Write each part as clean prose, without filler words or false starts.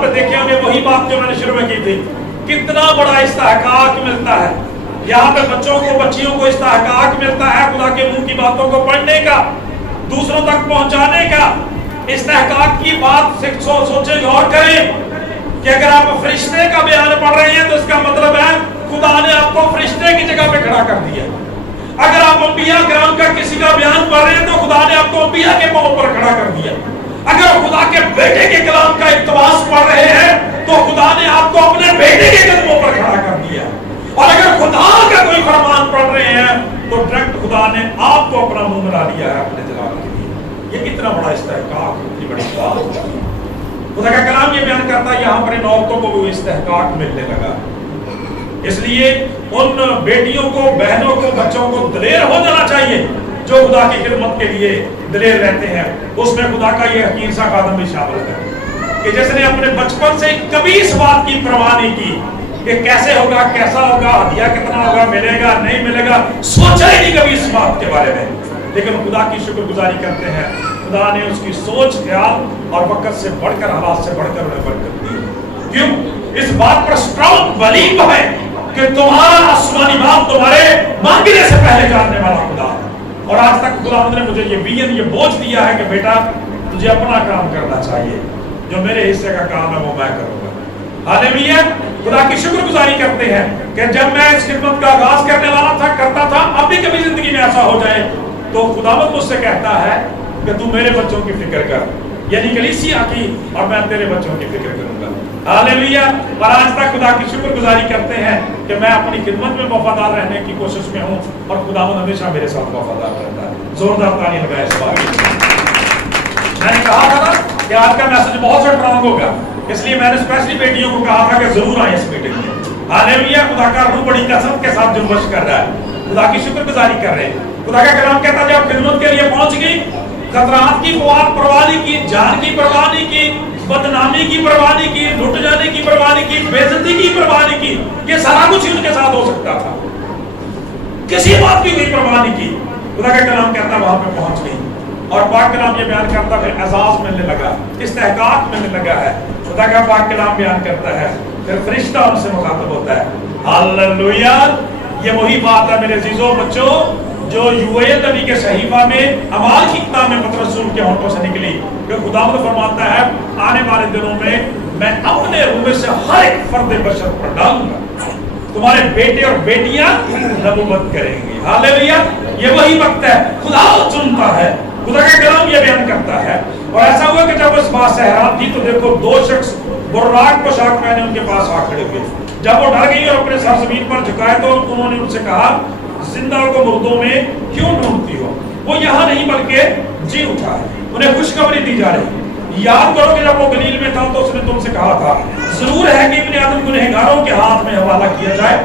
पा देखें हमें वही बात जो मैंने शुरू में की थी, कितना बड़ा इस्तेहकाक मिलता है यहाँ पे बच्चों को, बच्चियों को इस्तेहकाक मिलता है खुदा के मुंह की बातों को पढ़ने का, दूसरों तक पहुंचाने का। इस्तेहकाक की बात से सोचे गौर करें कि अगर आप फरिश्ते का बयान पढ़ रहे हैं तो इसका मतलब है खुदा ने आपको फरिश्ते की जगह पे खड़ा कर दिया। अगर आप अंबिया किराम का किसी का बयान पढ़ रहे हैं तो खुदा ने आपको अंबिया के पांव पर खड़ा कर दिया। अगर आप खुदा के बेटे के कलाम का इक़्तिबास पढ़ रहे हैं तो खुदा ने आपको अपने बेटे के कदमों पर खड़ा कर दिया। और अगर खुदा का कोई फरमान पढ़ रहे हैं तो डायरेक्ट खुदा ने आपको अपना मुंह बना लिया है अपने जलाल के लिए। ये कितना बड़ा इस्तेहकाक, कितनी बड़ी बात। खुदा का कलाम ये बयान करता है यहाँ पर इन औरतों को भी इस्तेहकाक मिलने लगा। इसलिए उन बेटियों को, बहनों को, बच्चों को दलेर हो जाना चाहिए जो खुदा की खिदमत के लिए दलेर रहते हैं। उसमें खुदा का ये हकीम सा खादम भी शामिल है कि जिसने अपने बचपन से कभी इस बात की परवाह नहीं की कि कैसे होगा, कैसा होगा, हदिया कितना होगा, मिलेगा नहीं मिलेगा, सोचा ही नहीं कभी इस बात के बारे में। लेकिन खुदा की शुक्रगुजारी करते हैं, खुदा ने उसकी सोच, ख्याल और वक़्त से बढ़कर, हालात से बढ़कर उन्हें बरकत दी। क्यों? इस बात पर स्ट्रॉन्ग बिलीव है कि तुम्हारा आसमानी बाप तुम्हारे मांगने से पहले जानने वाला खुदा। और आज तक खुदा ने मुझे ये विजन, ये बोझ दिया है कि बेटा तुझे अपना काम करना चाहिए, जो मेरे हिस्से का काम है वो मैं करूंगा। हालेलुया। खुदा की शुक्रगुजारी करते हैं कि जब मैं इस खिदमत का आगाज करने वाला था, करता था, अब भी कभी जिंदगी में ऐसा हो जाए तो खुदावंद मुझसे कहता है कि तू मेरे बच्चों की फिक्र कर, यानी कलीसिया की, और मैं तेरे बच्चों की फिक्र करूंगा। हालेलुया। और आज तक खुदा की शुक्रगुजारी करते हैं कि मैं अपनी खिदमत में वफादार रहने की कोशिश में हूँ और खुदावंद हमेशा मेरे साथ वफादार रहता है। जोरदार ताली लगाए इस बात की। मैंने कहा था ना कि आज का मैसेज बहुत स्ट्रांग होगा, इसलिए मैंने स्पेशली बेटियों को कहा था कि जरूर आए इस मीटिंग में। हालेलुया। खुदा का रूह बड़ी कसरत के साथ जुम्मश कर रहा है, खुदा की शुक्रगुजारी कर रहे हैं। खुदा का कलाम कहता है जब खिदमत के लिए पहुंच गई, खतरात की परवाह नहीं की, जान की परवाह नहीं की, बदनामी की परवाह नहीं की, लुट जाने की परवाह नहीं की, बेइज्जती की परवाह नहीं की। ये सारा कुछ ही उनके साथ हो सकता था, किसी बात की कोई परवाह नहीं की। खुदा का कलाम कहता है वहां पे पहुंच गई और पाक कलाम ये बयान करता फिर एजाज मिलने लगा, इस्तेहकाक मिलने लगा है। खुदा का पाक कलाम बयान करता है, फिर फरिश्ता उनसे मुखातब होता है। हालेलुया। ये वही बात है मेरे अजीजों बच्चों जो यूएल नबी के सहीफा में अमाल की किताब में पतरस रसूल के होठों से निकली, कि खुदावंद फरमाता है आने वाले दिनों में मैं अपने रूह में से हर एक फर्द बशर पर डालूंगा, तुम्हारे बेटे और बेटियां नबूवत करेंगे। हालेलुया। ये वही वक्त है, खुदा चुनता है, खुदा का कलाम ये बयान करता है। और ऐसा हुआ कि जब उस बात से हैरान थी तो देखो दो शख्स बुर्राक पोशाक पहने उनके पास आ खड़े हुए। जब वो डर गई और अपने सर जमीन पर झुकाए तो उन्होंने उनसे कहा जिंदा को मुर्दों में क्यों ढूंढती हो, वो यहाँ नहीं बल्कि जी उठा है। उन्हें खुशखबरी दी जा रही। याद करो कि जब वो गलील में था तो उसने तुमसे कहा था जरूर है कि इब्ने आदम गुनहगारों के हाथ में हवाला किया जाए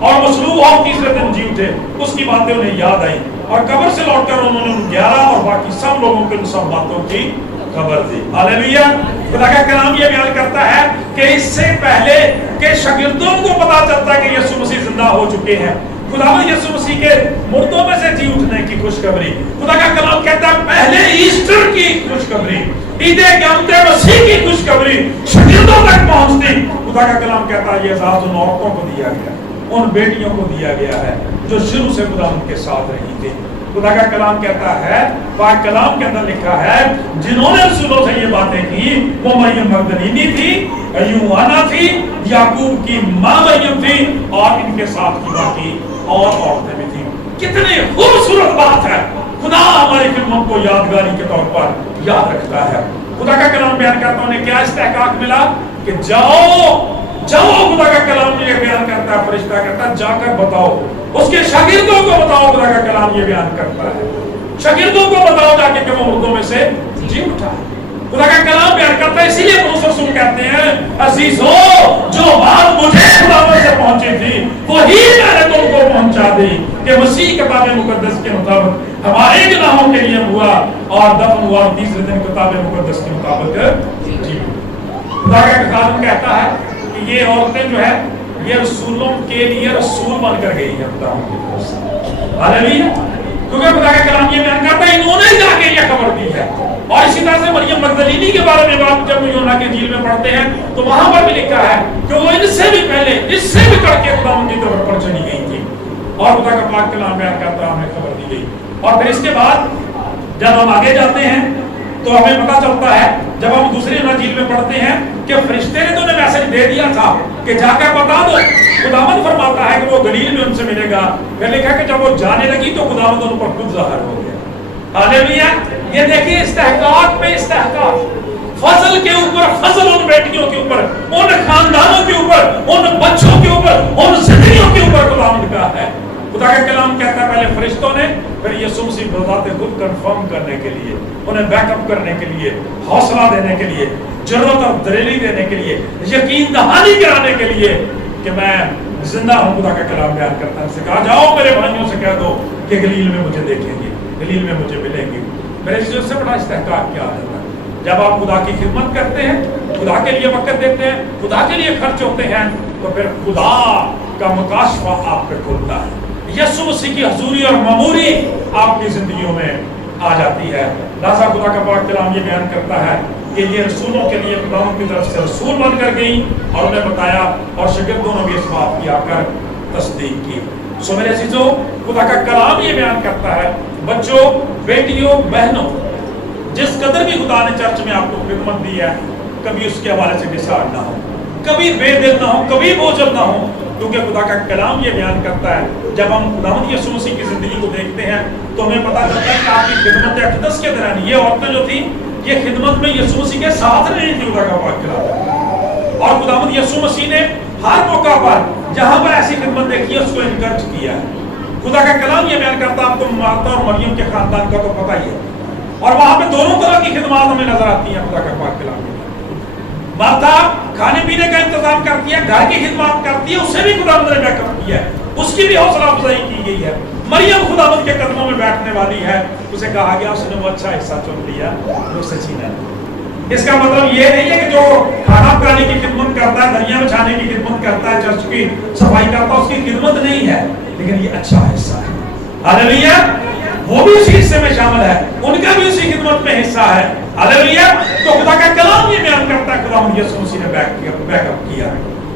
और मसलूब और तीसरे दिन जी उठे। उसकी बातें उन्हें याद आई और कब्र से लौटकर उन्होंने उन 11 और बाकी सब लोगों को इन सब बातों की खबर दी। हालेलुया। खुदा का कलाम ये बयान करता है कि इससे पहले के शागिर्दों को पता चलता है कि यीशु मसीह जिंदा हो चुके हैं, खुदावंद यीशु मसीह के मुर्दों में से जी उठने की खुशखबरी। खुदा का कलाम कहता है पहले ईस्टर की खुशखबरी, ईद क़यामत मसीह की खुशखबरी शागिर्दों तक पहुंचती। खुदा का कलाम कहता है ये एजाज़ उन औरतों को दिया गया, उन बेटियों को दिया गया है जो शुरू से खुदावंद के साथ रही थी। खुदा का कलाम कहता है, पाक कलाम के अंदर लिखा है जिन्होंने रसूलों से ये बातें की वो मरियम मगदलीनी थी, यूहन्ना थी, याकूब की मां मरियम थी और इनके साथ की बाकी और औरतें भी थी। कितनी खूबसूरत बात है, खुदा हमारी खिदमत को यादगारी के तौर पर याद रखता है। खुदा का कलाम बयान करता उन्हें क्या इस्तेहकाक मिला कि जाओ जाओ। खुदा का कलाम ये बयान करता है, फरिश्ता कहता है जाकर बताओ, उसके शागिर्दों को बताओ। खुदा का कलाम ये बयान करता है शागिर्दों को बताओ जाके कि वो मुर्दों में से जी उठा। खुदा का कलाम बयान करता है, इसीलिए रसूल कहते हैं अजीजो जो बात मुझे खुदावंद से पहुंची थी वही मैंने तुमको पहुंचा दी कि मसीह किताब मुकद्दस के मुताबिक हमारे गुनाहों के लिए हुआ और दफन हुआ और तीसरे दिन किताब मुकद्दस के मुताबिक जी। खुदा का कलाम कहता है कि ये औरतें जो है ये रसूलों के लिए रसूल बनकर गई है खुदा की तरफ से। हालेलुया। کیونکہ خدا کا کلام یہ بیان کرتا ہے انہوں نے جا کے یہ خبر دی ہے. اور اسی طرح سے مریم مگدلینی کے بارے میں بات جب یوحنا کی انجیل میں پڑھتے ہیں تو وہاں پر بھی لکھا ہے کہ وہ ان سے بھی پہلے اس سے بھی کڑ کے خداوند کی طرف پر چلی گئی تھی اور خدا کا پاک کلام بیان کرتا ہے ہمیں خبر دی گئی. اور پھر اس کے بعد جب ہم آگے جاتے ہیں تو ہمیں پتا چلتا ہے جب ہم دوسری انجیل میں پڑھتے ہیں کہ فرشتے نے تو انہیں میسج دے دیا تھا کہ جا کر بتا دو. خداوند فرماتا ہے کہ وہ گلیل میں ان سے ملے گا. پھر لکھا کہ جب وہ جانے لگی تو خداوند ان پر خود ظاہر ہو گیا. ہاللیلویا. یہ دیکھیے استحقاق پہ استحقاق, فضل کے اوپر فضل, ان بیٹیوں کے اوپر, ان خاندانوں کے اوپر, ان بچوں کے اوپر, ان زندگیوں کے اوپر خداوند کا ہے. خدا کا کلام کہتا ہے پہلے فرشتوں نے, پھر یسوع مسیح بذات خود کنفرم کرنے کے لیے, انہیں بیک اپ کرنے کے لیے, حوصلہ دینے کے لیے, جرأت اور دلیری دینے کے لیے, یقین دہانی کرانے کے لیے کہ میں زندہ ہوں. خدا کا کلام بیان کرتا ہے, سے کہا جاؤ میرے بھائیوں سے کہہ دو کہ گلیل میں مجھے دیکھیں گے, گلیل میں مجھے ملیں گے. میرے چیزوں سے بڑا استحقاق کیا ہوتا ہے جب آپ خدا کی خدمت کرتے ہیں, خدا کے لیے وقت دیتے ہیں, خدا کے لیے خرچ ہوتے ہیں, تو پھر خدا کا مکاشفہ آپ پہ کھلتا ہے. یسوع مسیح کی حضوری اور معموری آپ کی زندگیوں میں آ جاتی ہے. لہذا خدا کا پاک کلام یہ بیان کرتا ہے کہ یہ رسولوں کے لیے خدا کی طرف سے رسول بن کر گئی اور انہیں بتایا, اور شاگردوں نے بھی اس بات کی آ کر تصدیق کی. سو میرے عزیزو, خدا کا کلام یہ بیان کرتا ہے بچوں, بیٹیوں, بہنوں, جس قدر بھی خدا نے چرچ میں آپ کو خدمت دی ہے, کبھی اس کے حوالے سے ڈسہارڈ نہ ہو, کبھی بے دل نہ ہو, کبھی بوجھل نہ ہو, کیونکہ خدا کا کلام یہ بیان کرتا ہے جب ہم خداوند یسوع مسیح کی زندگی کو دیکھتے ہیں تو ہمیں پتہ چلتا ہے کہ آپ کی خدمت اقدس کے دوران یہ عورتیں جو تھیں یہ خدمت میں یسوع مسیح کے ساتھ رہی تھی. خدا کا پاک کلام اور خداوند یسوع مسیح نے ہر موقع پر جہاں پر ایسی خدمت دیکھی ہے اس کو انکرج کیا ہے. خدا کا کلام یہ بیان کرتا ہے, آپ کو مارتا اور مریم کے خاندان کا تو پتہ ہی ہے, اور وہاں پہ دونوں طرح کی خدمات ہمیں نظر آتی ہیں. خدا کا پاک کلام مارتا کھانے پینے کا انتظام کرتی ہے, گھر کی خدمات کرتی ہے, اسے بھی خداوند نے بیک اپ کیا ہے, اس کی بھی حوصلہ افزائی کی گئی ہے. مریم خداوند کے قدموں میں بیٹھنے والی ہے, اسے کہا گیا اس نے وہ اچھا حصہ چن لیا جو سچی ہے. اس کا مطلب یہ نہیں ہے کہ جو کھانا پکانے کی خدمت کرتا ہے, دریا بچھانے کی خدمت کرتا ہے, چرچ کی صفائی کرتا ہے, اس کی خدمت نہیں ہے, لیکن یہ اچھا حصہ ہے. ہاللیلویا. وہ بھی اسی حصے میں شامل ہے, ان کا بھی اسی خدمت میں حصہ ہے. ہاللیلویا. تو خدا کا کلام یہ بیان کرتا ہے خداوند یسوع مسیح نے بیک اپ کیا,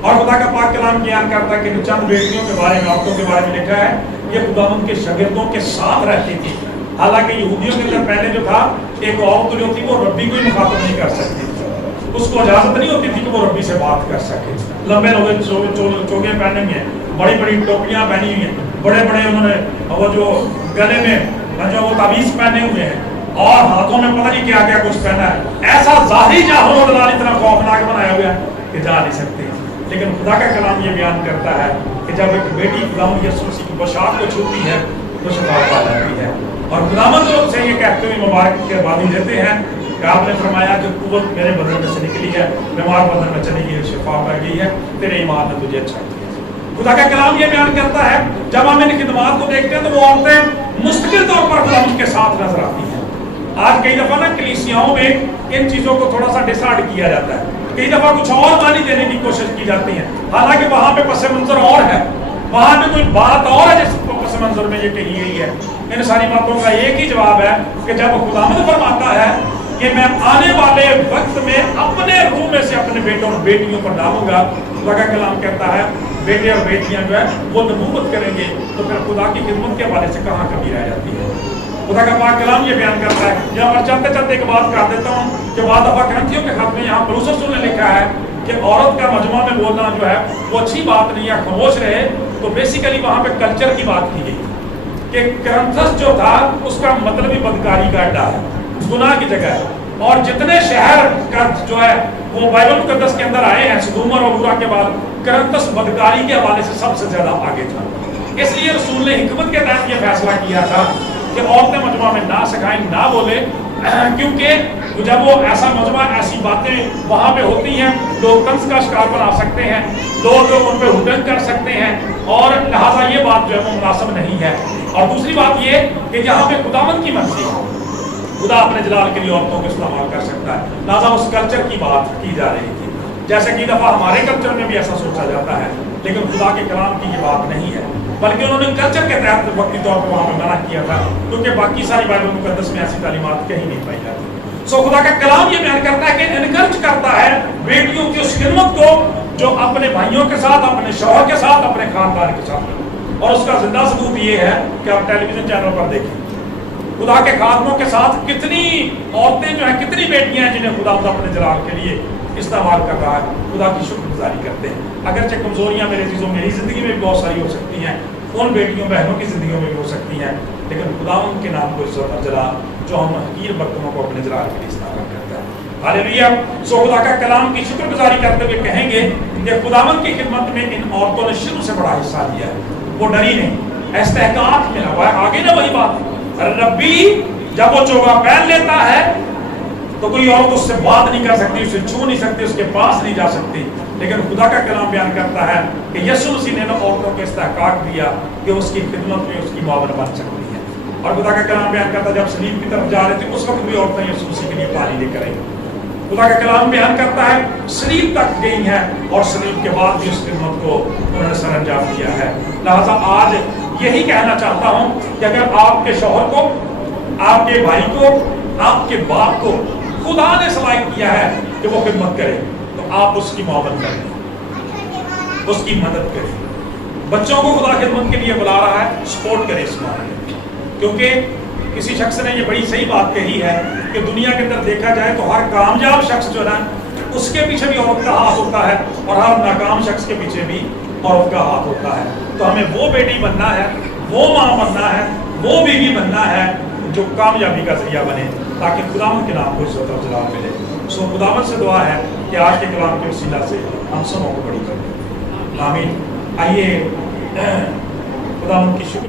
اور خدا کا پاک کلام بیان کرتا ہے کہ چند بیٹیوں کے بارے میں, عورتوں کے بارے میں لکھا ہے یہ خداوند کے شاگردوں کے ساتھ رہتی تھی. حالانکہ یہودیوں کے اندر پہلے جو تھا ایک عورت جو تھی وہ ربی کو مخاطب نہیں کر سکتی تھی, اس کو اجازت نہیں ہوتی تھی کہ وہ ربی سے بات کر سکے. لمبے لمبے چوگے پہنے ہوئے ہیں, بڑی بڑی ٹوپیاں پہنی ہوئی ہیں, بڑے بڑے انہوں نے وہ جو گلے میں جو وہ تعویذ پہنے ہوئے ہیں, اور ہاتھوں میں پتہ نہیں کیا کیا کچھ پہنا ہے. ایسا ظاہری جاہل و دلال اتنا خوفناک بنایا ہوا ہے کہ جا نہیں سکتے. لیکن خدا کا کلام یہ بیان کرتا ہے کہ جب ایک بیٹی خداوند یسوع مسیح کی بشارت کو چھوتی ہے تو شفا پا جاتی ہے. اور خداوند سے یہ کہتے ہوئے مبارک کے وعدے دیتے ہیں کہ آپ نے فرمایا کہ قوت میرے بدن میں سے نکلی ہے, بیمار بدن میں چلی گئی, شفا پا گئی ہے, تیرے ایمان نے تجھے اچھا کیا. خدا کا کلام یہ بیان کرتا ہے جب ہم ان خدمات کو دیکھتے ہیں تو وہ عورتیں مستقل طور پر خداوند کے ساتھ نظر آتی ہیں. آج کئی دفعہ نا کلیسیاؤں میں ان چیزوں کو تھوڑا سا ڈسارڈ کیا جاتا ہے, کئی دفعہ کچھ اور معنی دینے کی کوشش کی جاتی ہے, حالانکہ وہاں پہ پس منظر اور ہے, وہاں پہ کوئی بات اور ہے جس پس منظر میں یہ کہی گئی ہے. ان ساری باتوں کا ایک ہی جواب ہے کہ جب خداوند فرماتا ہے کہ میں آنے والے وقت میں اپنے روح میں سے اپنے بیٹوں اور بیٹیوں پر ڈالوں گا, خدا کا کلام کہتا ہے بیٹے اور بیٹیاں جو ہے وہ نبوت کریں گے, تو پھر خدا کی خدمت کے حوالے سے کہاں کمی رہ جاتی ہے. خدا کا پاک کلام یہ بیان کرتا ہے. یہاں پر چلتے چلتے ایک بات کر دیتا ہوں کہ بعض دفعہ کرنتھیوں کے خط میں یہاں پولس رسول نے لکھا ہے کہ عورت کا مجمع میں بولنا جو ہے وہ اچھی بات نہیں ہے, خاموش رہے. تو بیسیکلی وہاں پہ کلچر کی بات کی گئی کہ کرنتھس جو تھا اس کا مطلب ہی بدکاری کا اڈا ہے, گناہ کی جگہ ہے, اور جتنے شہر کا جو ہے وہ بائبل مقدس کے اندر آئے ہیں سدوم اور عمورہ کے بعد, کرنتھس بدکاری کے حوالے سے سب سے زیادہ آگے تھا. اس لیے رسول نے حکمت کے تحت یہ فیصلہ کیا تھا کہ عورتیں مجمع میں نہ سکھائیں, نہ بولے, کیونکہ جب وہ ایسا مجمع ایسی باتیں وہاں پہ ہوتی ہیں لوگ طنز کا شکار بنا سکتے ہیں, لوگ ان پہ ہڈن کر سکتے ہیں, اور لہٰذا یہ بات جو ہے وہ مناسب نہیں ہے. اور دوسری بات یہ کہ جہاں پہ خداوند کی مرضی, خدا اپنے جلال کے لیے عورتوں کو استعمال کر سکتا ہے, لہٰذا اس کلچر کی بات کی جا رہی تھی. جیسے کئی دفعہ ہمارے کلچر میں بھی ایسا سوچا جاتا ہے, لیکن خدا کے کلام کی یہ بات نہیں ہے. बल्कि उन्होंने कल्चर के तहत वक्ती तौर पर वहाँ पे मना किया था, क्योंकि बाकी सारी बाइबल मुकद्दस में ऐसी तालीमात कहीं नहीं पाई जाती। सो खुदा का कलाम ये बयान करता है कि एनकरेज करता है बेटियों की उस खिदमत को जो अपने भाइयों के साथ, अपने शौहर के साथ, अपने खानदान के साथ। और उसका जिंदा सबूत ये है कि आप टेलीविजन चैनल पर देखें खुदा के खादमों के साथ कितनी औरतें जो हैं, कितनी बेटियां हैं जिन्हें खुदा अपने जलाल के लिए इस्तेमाल कर रहा है, खुदा की शुक्रगुजारी करते हैं। अगरचे कमजोरियां मेरे चीज़ों मेरी ज़िंदगी में भी बहुत सारी हो सकती हैं, उन बेटियों बहनों की ज़िंदगियों में भी हो सकती हैं, लेकिन खुदा उनके नाम को इज्जत और जलाल जो हम हकीर बर्तनों को अपने जलाल के लिए इस्तेमाल करता है। हालेलुया। सो खुदा का कलाम की शुक्रगुजारी करते हुए कहेंगे कि खुदावन की खिदमत में इन औरतों ने शुरू से बड़ा हिस्सा लिया है, वो डरी नहीं, इस्तेहकाक मिला हुआ है। आगे ना वही बात, रब्बी जब वो चोगा पहन लेता है तो कोई औरत उससे बात नहीं कर सकती, उसे छू नहीं सकती, उसके पास नहीं जा सकती। लेकिन खुदा का कलाम बयान करता है कि यीशु मसीह ने औरतों को इस्तेहकाक दिया कि उसकी खिदमत में उसकी मावन बन सकती है। और खुदा का कलाम बयान करता है जब सलीब की तरफ जा रहे थे उस वक्त भी औरतें यीशु मसीह के लिए पानी लेकर आई। खुदा का कलाम बयान करता है सलीब तक गई है और सलीब के बाद भी उस खिदमत को उन्होंने सरअंजाम दिया है। लिहाजा आज यही कहना चाहता हूँ कि अगर आपके शौहर को, आपके भाई को, आपके बाप को खुदा ने सलाहियत किया है कि वो खिदमत करे, तो आप उसकी मोहब्बत करें, उसकी मदद करें। बच्चों को खुदा खिदमत के लिए बुला रहा है, सपोर्ट करें इस मामले में, क्योंकि किसी शख्स ने ये बड़ी सही बात कही है कि दुनिया के अंदर देखा जाए तो हर कामयाब शख्स जो है उसके पीछे भी औरत का हाथ होता है और हर नाकाम शख्स के पीछे भी औरत का हाथ होता है। तो हमें वो बेटी बनना है, वो माँ बनना है, वो बीवी बनना है जो कामयाबी का जरिया बने, ताकि खुदावंद के नाम को इज्जत और जलाल मिले। सो खुदावंद से दुआ है कि आज के कलाम के वसीला से हम सबों को बड़ी कर दें। आमीन। आइए खुदावंद की शुक्र